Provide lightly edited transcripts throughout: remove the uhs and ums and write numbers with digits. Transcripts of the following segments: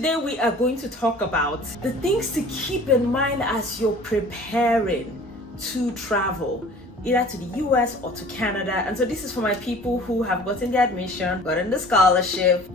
Today we are going to talk about the things to keep in mind as you're preparing to travel either to the US or to Canada. And so this is for my people who have gotten the admission, gotten the scholarship,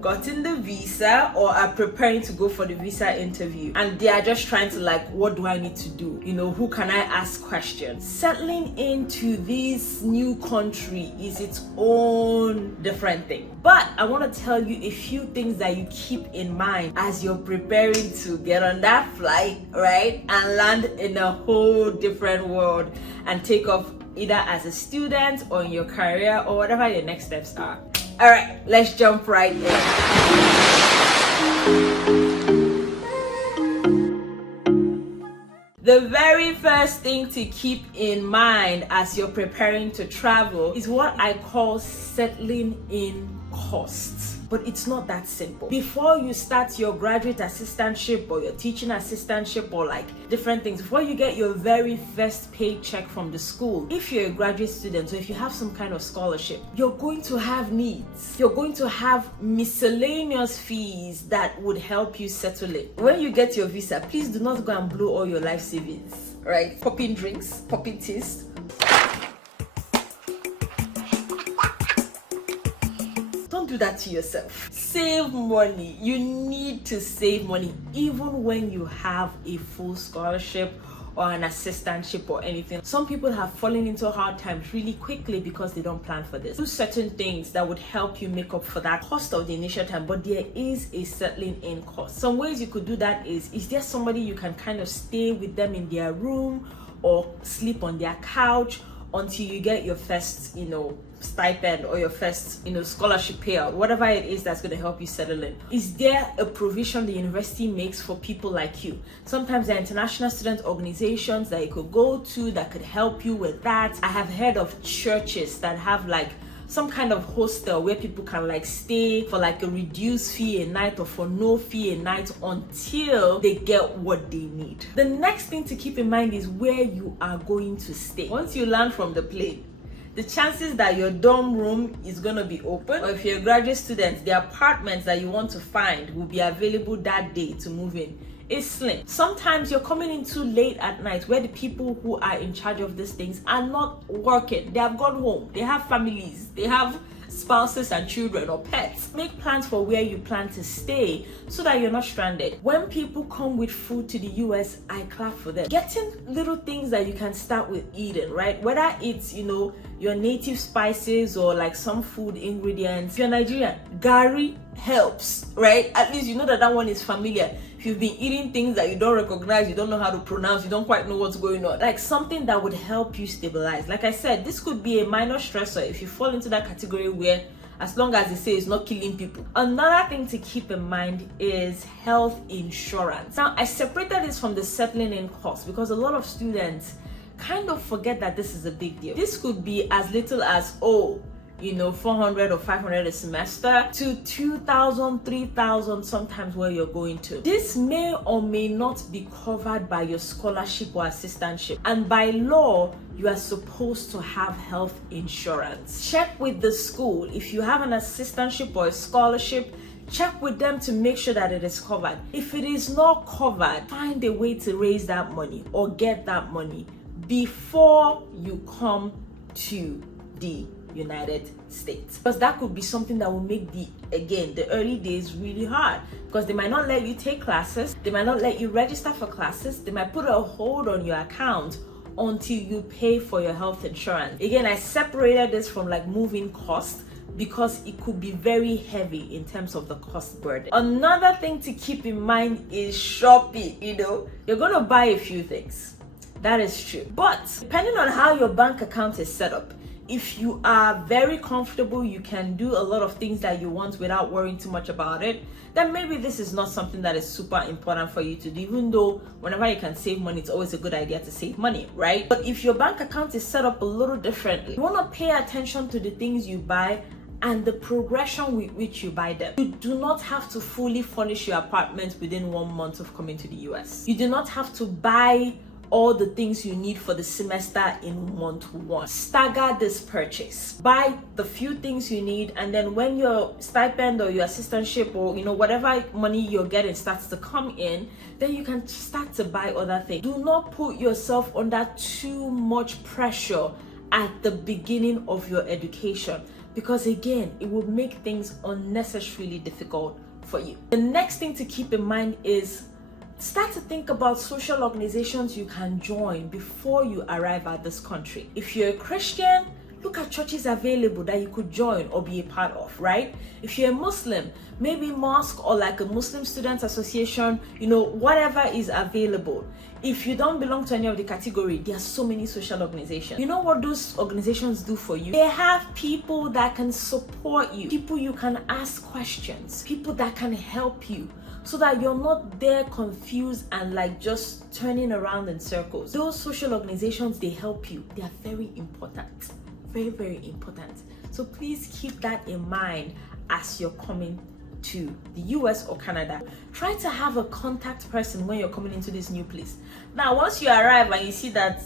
gotten the visa, or are preparing to go for the visa interview. And they are just trying to what do I need to do? Who can I ask questions? Settling into this new country is its own different thing. But I want to tell you a few things that you keep in mind as you're preparing to get on that flight, right? And land in a whole different world and take off either as a student or in your career or whatever your next steps are. All right, let's jump right in. The very first thing to keep in mind as you're preparing to travel is what I call settling in costs. But it's not that simple. Before you start your graduate assistantship or your teaching assistantship or different things, before you get your very first paycheck from the school, if you're a graduate student or if you have some kind of scholarship, you're going to have needs. You're going to have miscellaneous fees that would help you settle it. When you get your visa, please do not go and blow all your life savings, right? Popping drinks, popping teas. Don't do that to yourself. Save money. You need to save money even when you have a full scholarship or an assistantship or anything. Some people have fallen into hard times really quickly because they don't plan for this. Do certain things that would help you make up for that cost of the initial time, but there is a settling in cost. Some ways you could do that is there somebody you can kind of stay with them in their room or sleep on their couch until you get your first, stipend or your first, scholarship payout, whatever it is that's going to help you settle in. Is there a provision the university makes for people like you? Sometimes there are international student organizations that you could go to that could help you with that. I have heard of churches that have some kind of hostel where people can stay for a reduced fee a night or for no fee a night until they get what they need. The next thing to keep in mind is where you are going to stay. Once you land from the plane, the chances that your dorm room is going to be open, or if you're a graduate student, the apartments that you want to find will be available that day to move in is slim. Sometimes you're coming in too late at night where the people who are in charge of these things are not working. They have gone home. They have families. They have spouses and children or pets. Make plans for where you plan to stay so that you're not stranded. When people come with food to the US, I clap for them. Getting little things that you can start with eating, right? Whether it's, your native spices or some food ingredients. If you're Nigerian, Gari helps, right? At least you know that one is familiar. If you've been eating things that you don't recognize, you don't know how to pronounce, you don't quite know what's going on, something that would help you stabilize. Like I said, this could be a minor stressor if you fall into that category where as long as they say it's not killing people. Another thing to keep in mind is health insurance. Now, I separated this from the settling in cost because a lot of students kind of forget that this is a big deal. This could be as little as 400 or 500 a semester to 2,000, 3,000 sometimes where you're going to. This may or may not be covered by your scholarship or assistantship. And by law, you are supposed to have health insurance. Check with the school. If you have an assistantship or a scholarship, check with them to make sure that it is covered. If it is not covered, find a way to raise that money or get that money before you come to the United States, because that could be something that will make the early days really hard, because they might not let you take classes, they might not let you register for classes, they might put a hold on your account until you pay for your health insurance. Again, I separated this from moving costs because it could be very heavy in terms of the cost burden. Another thing to keep in mind is shopping. You're gonna buy a few things. That is true. But depending on how your bank account is set up, if you are very comfortable, you can do a lot of things that you want without worrying too much about it, then maybe this is not something that is super important for you to do, even though whenever you can save money, it's always a good idea to save money, right? But if your bank account is set up a little differently, you want to pay attention to the things you buy and the progression with which you buy them. You do not have to fully furnish your apartment within 1 month of coming to the US. You do not have to buy all the things you need for the semester in month 1. Stagger this purchase. Buy the few things you need, and then when your stipend or your assistantship or whatever money you're getting starts to come in, then you can start to buy other things. Do not put yourself under too much pressure at the beginning of your education, because again, it will make things unnecessarily difficult for you. The next thing to keep in mind is start to think about social organizations you can join before you arrive at this country. If you're a Christian, look at churches available that you could join or be a part of, right? If you're a Muslim, maybe mosque or like a Muslim Students Association, whatever is available. If you don't belong to any of the category, there are so many social organizations. You know what those organizations do for you? They have people that can support you, people you can ask questions, people that can help you, so that you're not there confused and like just turning around in circles. Those social organizations, they help you. They are very important. Very, very important. So please keep that in mind as you're coming to the US or Canada. Try to have a contact person when you're coming into this new place. Now, once you arrive and you see that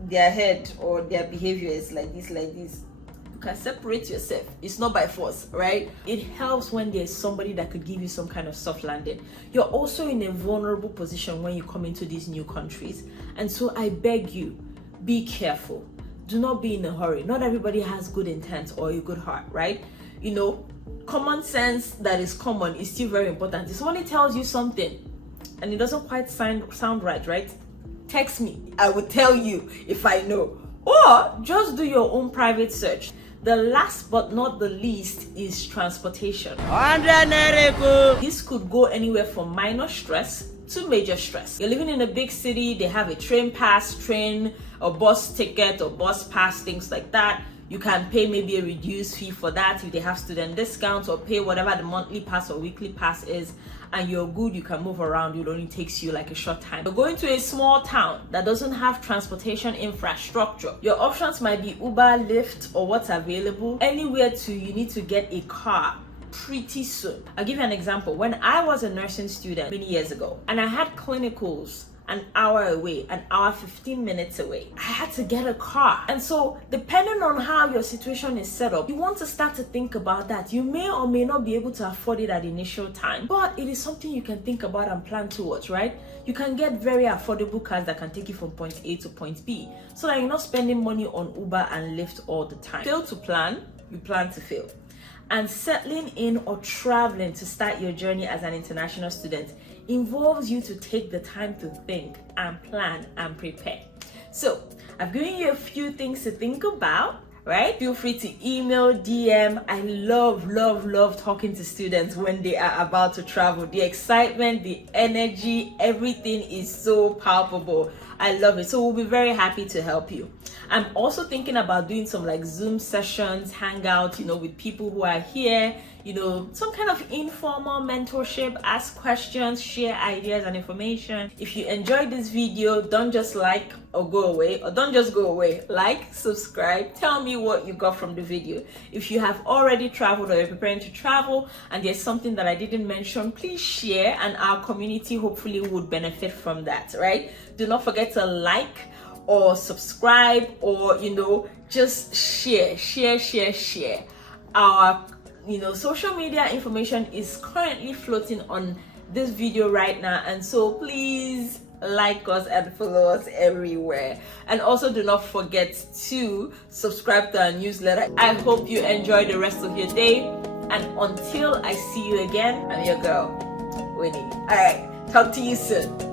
their head or their behavior is like this, you can separate yourself. It's not by force, right? It helps when there's somebody that could give you some kind of soft landing. You're also in a vulnerable position when you come into these new countries. And so I beg you, be careful. Do not be in a hurry. Not everybody has good intent or a good heart, right? Common sense that is common is still very important. If somebody tells you something and it doesn't quite sound right? Text me. I will tell you if I know. Or just do your own private search. The last but not the least is transportation. This could go anywhere from minor stress to major stress. You're living in a big city, they have a train or bus ticket or bus pass, things like that. You can pay maybe a reduced fee for that if they have student discounts, or pay whatever the monthly pass or weekly pass is, and you're good, you can move around. It only takes you like a short time. You're going to a small town that doesn't have transportation infrastructure. Your options might be Uber, Lyft, or what's available. You need to get a car pretty soon. I'll give you an example. When I was a nursing student many years ago, and I had clinicals an hour away, an hour 15 minutes away, I had to get a car. And so depending on how your situation is set up, you want to start to think about that. You may or may not be able to afford it at the initial time, but it is something you can think about and plan towards, right? You can get very affordable cars that can take you from point A to point B, so that you're not spending money on Uber and Lyft all the time. Fail to plan, you plan to fail. And settling in or traveling to start your journey as an international student involves you to take the time to think and plan and prepare. So I've given you a few things to think about, right? Feel free to email, DM. I love talking to students when they are about to travel. The excitement, the energy, everything is so palpable. I love it. So we'll be very happy to help you. I'm also thinking about doing some like Zoom sessions, hangouts, with people who are here, some kind of informal mentorship, ask questions, share ideas and information. If you enjoyed this video, don't just like or go away, or don't just go away. Like, subscribe, tell me what you got from the video. If you have already traveled or you're preparing to travel and there's something that I didn't mention, please share, and our community hopefully would benefit from that, right? Do not forget to like or subscribe, or just share. Our social media information is currently floating on this video right now, and so please like us and follow us everywhere. And also do not forget to subscribe to our newsletter. I hope you enjoy the rest of your day, and until I see you again, I'm your girl, Winie. All right, talk to you soon.